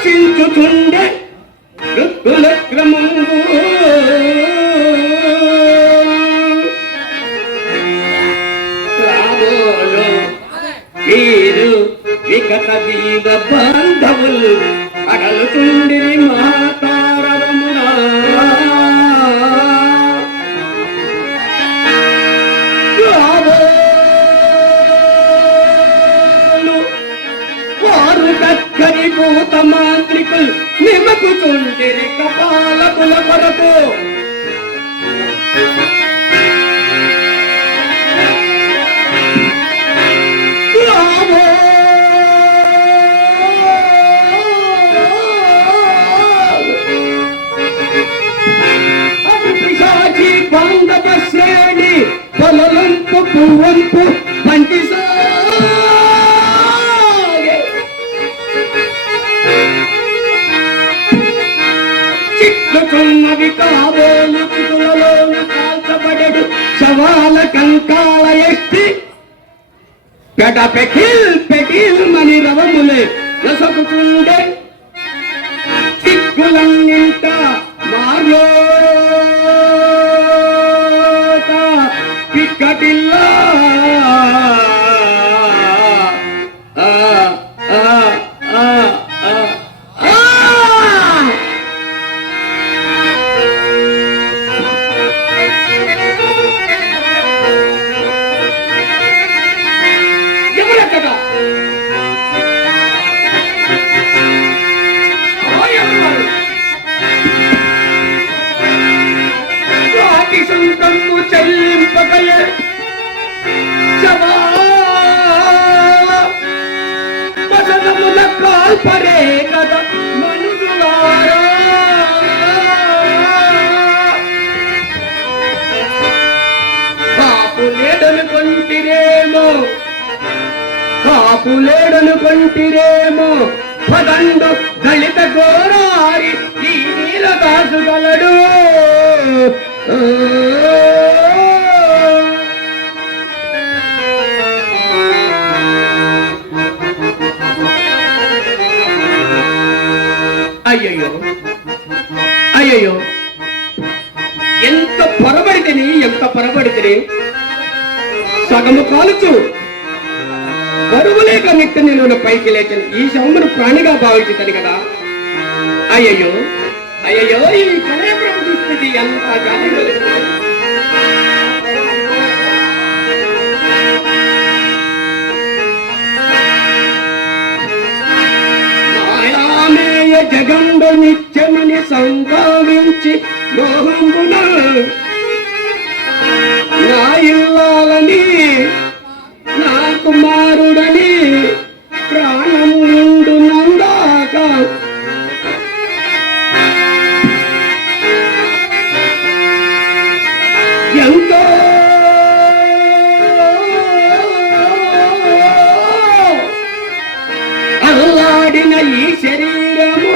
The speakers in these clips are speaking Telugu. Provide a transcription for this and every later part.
ఆశించుచుండే ఋక్కుల క్రమంబు రాబోలు వీరు వికట జీవ బాంధవులు అడలుతుండిరి మాతారమున వారు దక్కని భూత మాంత్రికులు నిమకుతుండిరి కపాలకుల కొరకు పిశాచి బాంధవ శ్రేణి పొలలంపు పువ్వంపు పంటి చిక్కుతున్నవి కాబోలు చితులలోను కాల్చబడడు శవాల కంకాల ఎత్తి పెట పెకిల్ మని రవములే రసకుతుండే చిక్కులన్నింట మార్లో పిక్కటిల్లా చెల్లింపకయే వచనముల కాల్పరే కదా మనుషులారా కాపులేడనుకొంటిరేమో పదండు దళిత గోరారి ఈ నీలదాసుగలడు అయ్యయ్యో అయ్యయ్యో ఎంత పొరబడితే సగము కాలుచు బరువులేక నిట్ట నిలువున పైకి లేచని ఈ శవమును ప్రాణిగా భావించుతాను కదా. అయ్యయ్యో అయ్యయ్యో ఈ కళేపురం దుస్థితి ఎంత జాలి. జగండు నిత్యముని సంభావించి మోహంబున నా ఇల్లాలని నా కుమారుడని ప్రాణం నుండు నందాక ఎంతో అల్లాడిన ఈ శరీరము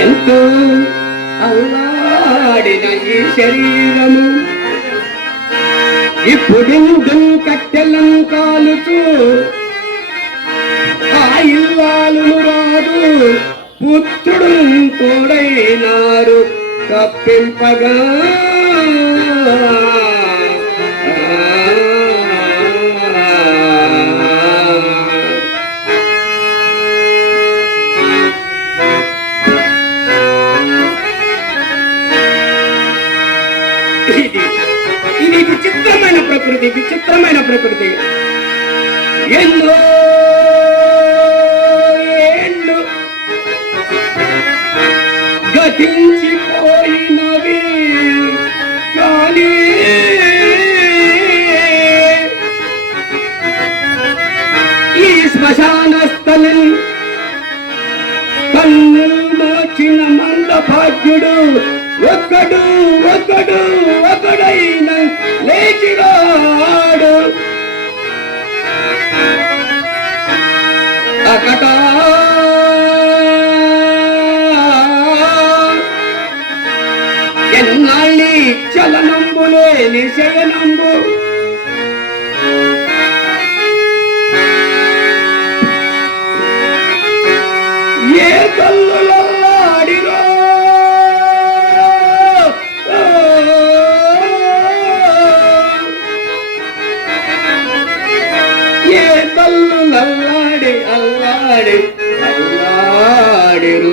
ఎంతో అల్లాడిన ఈ శరీరము ఇప్పుడిందు కట్టెలం కాలుచు ఆ ఇల్లాలును రాదు పుత్రుడు తోడైనారు తప్పింపగా ఇది విచిత్రమైన ప్రకృతి ఎన్నో ఏళ్ళు గతించిపోయినవి కానీ ఈ శ్మశాన స్థలం కన్ను మోచిన మందభాగ్యుడు ఒకడైన లేచిరాడు అకట ఎన్నాళ్ళి చలనంబులే నిశయనంబు కల్లులల్లాడి అల్లాడి అల్లాడిరు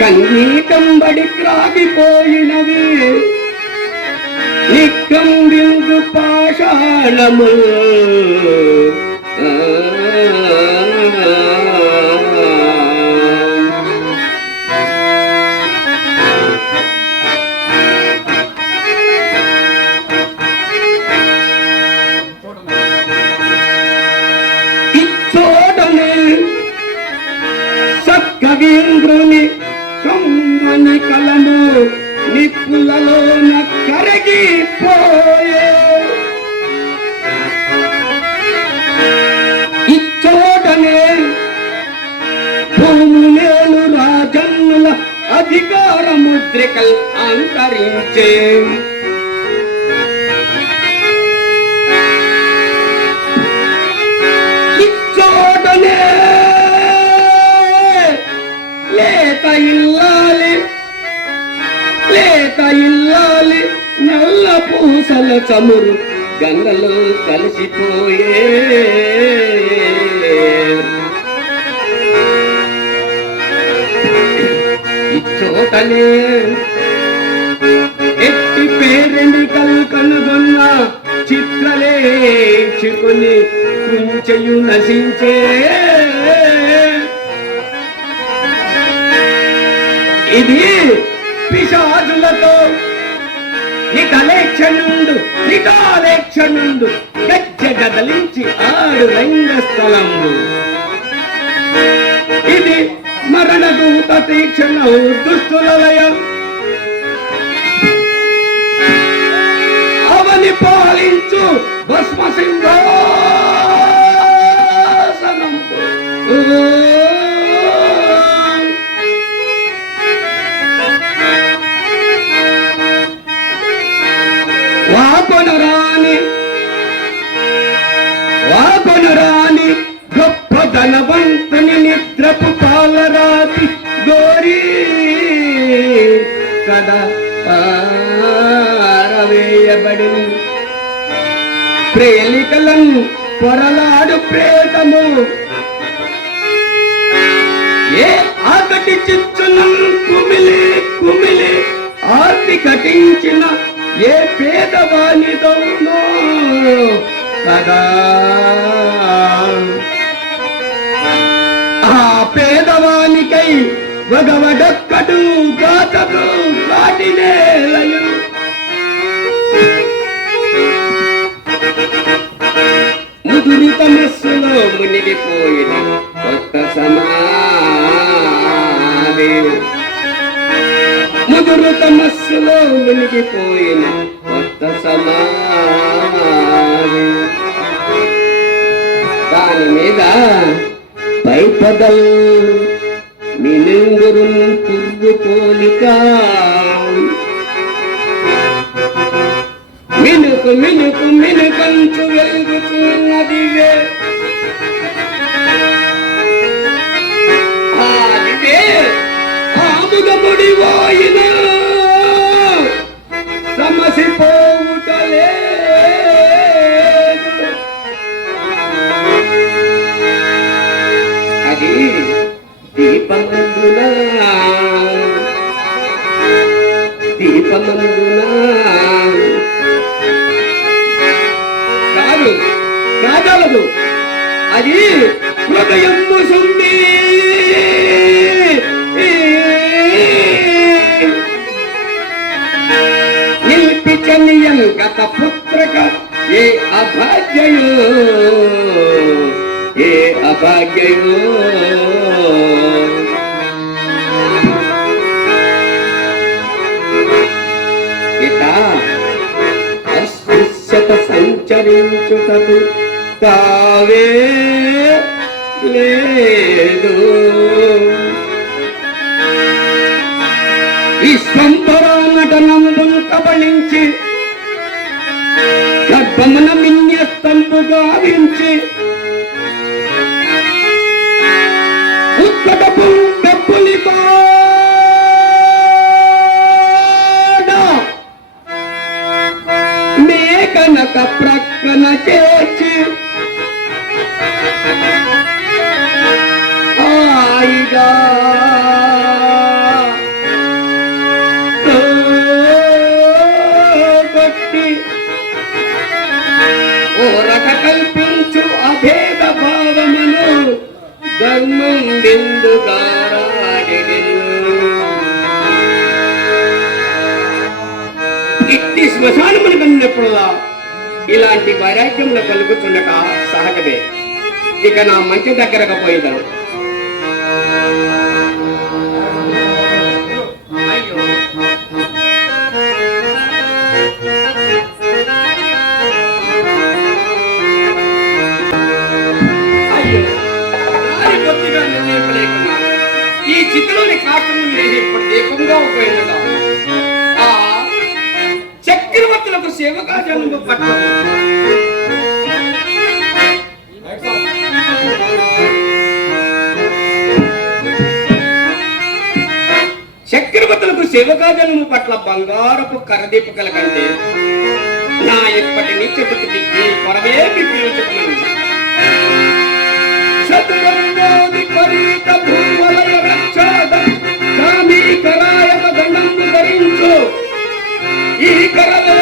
కన్నీకంబడి క్రాగిపోయినవి నిక్కంబిందు పాషాణము కవీంద్రుని కమ్మని కలము నిప్పులలోన కరిగిపోయే ఇచ్చోటనే భూములేలు రాజన్నుల అధికార ముద్రికల్ అంతరించే ఇచ్చోటనే లేత ఇల్లాలి నల్ల పూసల చమురు గంగలో కలిసిపోయే ఇచ్చోటనే ఎట్టి పేరెండికలు కనుగొన్న చిత్రలేచుకుని కుంచెయు నశించే ఇది పిశాచులతో నిటాలేక్షణుండు గజ్జె గదలించి ఆడు రంగస్థలము ఇది మరణదూత తీక్షణ దుష్టుల లయం అవని పాలించు భస్మ సింహాసనం వాకొనరాని గొప్ప ధనవంతుని నిద్రపు పాలరాతి గోరీ కదా పారవేయబడి ప్రేలికలను పొరలాడు ప్రేతము ఏ ఆకటి చిచ్చునం కుమిలి కుమిలి ఆర్తి కటించిన ఏ పేదవానిదోనో కదా ఆ పేదవానికై వగవడొక్కడు గాతకు కాటినేలయు ముదురు తమస్సులో మునిగిపోయిన కొత్త సమాధి ముదురు తమస్సులో మునిగిపోయిన కొత్త సమాధి దాని మీద పైపదల్ మినుగురు పువ్వు పోలిక మినుకు మినుకు మినుకంచు వెలుగుతున్నదివే ఆముగముడి వాయిన సమసిపోవుటలే అది దీపమందునా కాదు కాగలదు అది హృదయము సుంది నిల్పిచనియం గత పుత్రక ఏ అభాగ్యయో ఏ అభాగ్యయో అస్పృశ్యత సంచరించుటకు తావే లేదు విశ్వంబరా నటనంబును కబళించి గర్భమున మిన్యస్తంబు గావించి ఉత్కటపు డబ్బుని మేకనక ప్రక్కన చేర్చి హాయిగా కొట్టి ఓరట కల్పించు అభేద భావమును ధర్మం ఇట్టి శ్మశానమును కన్నప్పుడల్లా ఇలాంటి వైరాగ్యములు కలుగుతుండట సహజమే. ఇక నా మంచి దగ్గరకు పోయిదను. ఈ చిత్రంలోని కాష్టము నేను ఇప్పుడు దీపంగా ఉపయోగించడం ఆ చక్రవర్తులకు సేవగా జన్మ పట్ల చక్రవర్తులకు సేవకాజనము పట్ల బంగారపు కరదీపకల కంటే నా ఇప్పటి నుంచి బుద్ధికి ఈ కొరవేమి పీల్చుకున్నాను. చతురంగోది పరిత భూవలయ రక్షాద సామీకరాయక దండంబు ధరించు ఈ కరవే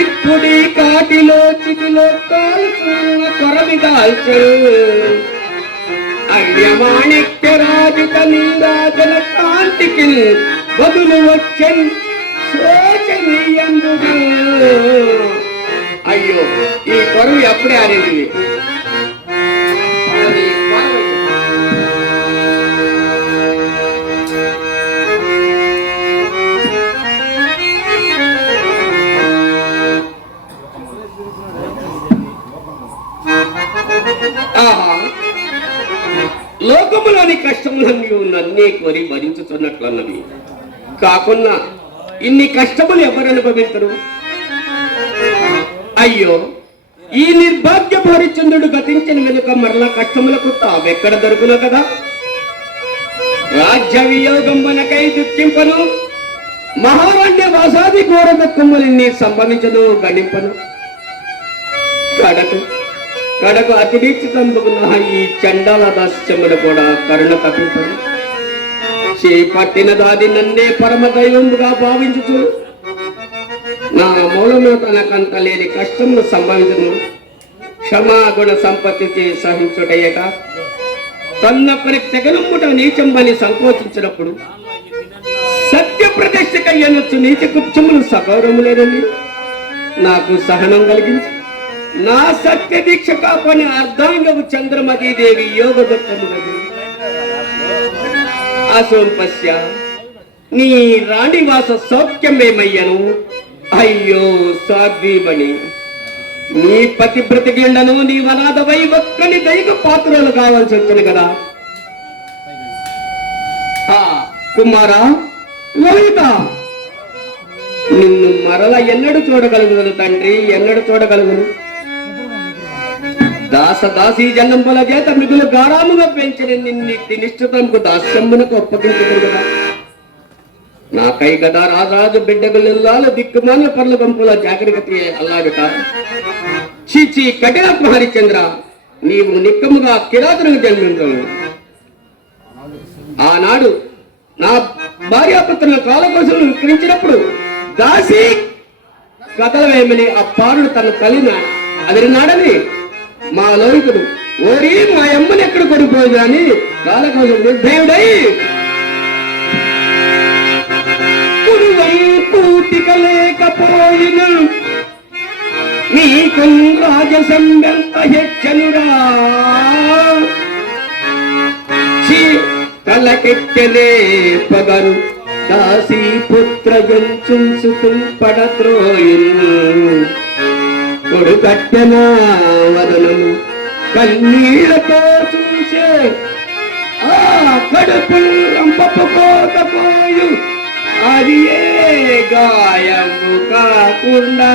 ఇప్పుడీ కాటిలో చిటిలో కాల్చున్న కొరవి కాల్చరు అయ్యమాణిక్యరాజిత నీరాజన కాంతికి బదులు వచ్చన్ శోచనీయందుగా. అయ్యో ఈ కొరవి అప్పుడే ఆడింది. లోకములోని కష్టములన్నీ నన్నే కోరి భరించుతున్నట్లన్నవి కాకుండా ఇన్ని కష్టములు ఎవరు అనుభవించరు? అయ్యో ఈ నిర్భాగ్య హరిచంద్రుడు గతించిన వెనుక మరలా కష్టములకు తావెక్కడ దొరుకును కదా. రాజ్య వియోగం వనకై దుఃఖింపను మహారణ్య వాసాది ఘోర దుఃఖములన్నీ సంభవించను గణింపను. కడకు అతిదీక్షితందుకున్న ఈ చండాల దాస్యమును కూడా కరుణ తప్పింపను. చేపట్టిన దాది నన్నే పరమ దైవముగా భావించుచు నా మూలము తనకంత లేని కష్టములు సంభవించను. క్షమాగుణ సంపత్తి సహించుటయ్యట తన్నొక్కరి తెగనమ్ముట నీచంబని సంకోచించినప్పుడు సత్య ప్రతిష్టకయ్యనొచ్చు నీచ కుచ్చములు సగౌరములేనని నాకు సహనం కలిగించి నా సత్య దీక్ష కాపని అర్ధాంగము చంద్రమతీ దేవి యోగ దుఃఖము అసోంపస్య నీ రాణివాస సౌఖ్యమేమయ్యను. అయ్యో సాధ్వీమణి నీ పతివ్రతగిళ్లను నీ వనాదవై ఒక్కని దైవ పాత్రలు కావాల్సి వచ్చింది కదా. కుమారా లోహిత నిన్ను మరల ఎన్నడు చూడగలుగును తండ్రి, ఎన్నడు చూడగలుగును? దాసీ జన్మంబల చేత మిగులు గారాముగా పెంచిన నిన్నిటి నిష్ఠుతంకు దాస్యమునకు ఒప్పగించుకుని కదా. నాకై కదా రాజరాజు బిడ్డగుల్లాలు దిక్కుమాల పర్ల పంపుల జాగ్రత్త అల్లాడుట. చీచి కఠినాత్మ హరిచంద్ర నీవు నిక్కముగా కిరాతులకు జన్మించను. ఆనాడు నా భార్యాపుత్రుల కాల కోసం విక్రించినప్పుడు దాసి కథలవేమని ఆ పారుడు తన కలిన అదిరినాడని మా లోహితుడు ఓరి మా అమ్మని ఎక్కడ కొడిపోదు అని కాల కోసం నిర్భయుడై పూటిక లేకపోయిన నీకు రాజసంబెంత హెచ్చనురా తలకెక్కలే పగరు దాసీ పుత్ర జంచుం పడత్రోయును కొడుకట్టెన వదనము కన్నీళ్లతో చూసే ఆ కడుపు రంపపోకపోయు అది ఏ గాయము కాకుండా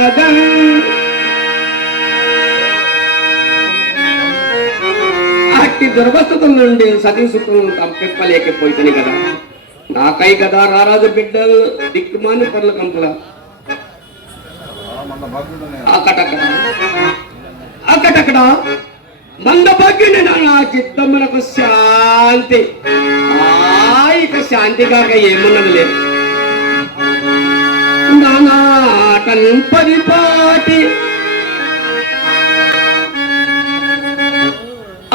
అట్టి దుర్వస్థతుల నుండి సతీసుతులను తప్పింపలేకపోతుంది కదా. నాకై కదా రారాజు బిడ్డలు దిక్కుమాని పర్ల కంపుల అక్కడక్కడ మందభాగ్యుని నా చిత్తమునకు శాంతి ఇక శాంతి కాక ఏమున్నది లేదు. నానాటన్ పరిపాటి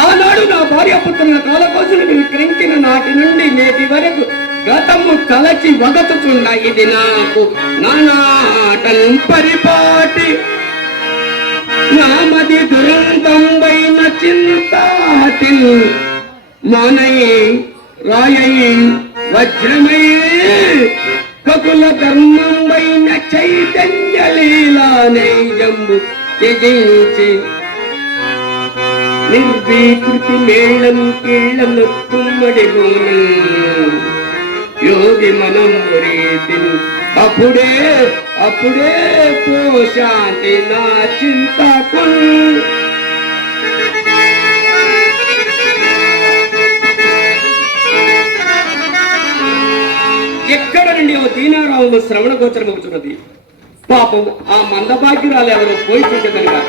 ఆనాడు నా భార్య పుత్రుల కాలకోసులను విక్రయించిన నాటి నుండి నేటి వరకు గతము కలచి వగతుచున్న ఇది నాకు నానాటన్ పరిపాటి నామది దురంతంబైన చింతాటిల్ మానై రాయై వజ్రమై కకుల ధర్మంబైన చైతన్య లీలా నైజంబు త్యజించి నిర్వీకృతి మేళం కీళ్ళము కుమ్మడి యోగి మనం రీతిని అప్పుడే పోశాంతి నా చింతకు. ఎక్కడ నుండి ఓ దీనారావు శ్రవణ గోచరమవుతున్నది. పాపం ఆ మందభాగ్యురాలు ఎవరో పోయి చూసేదని కాక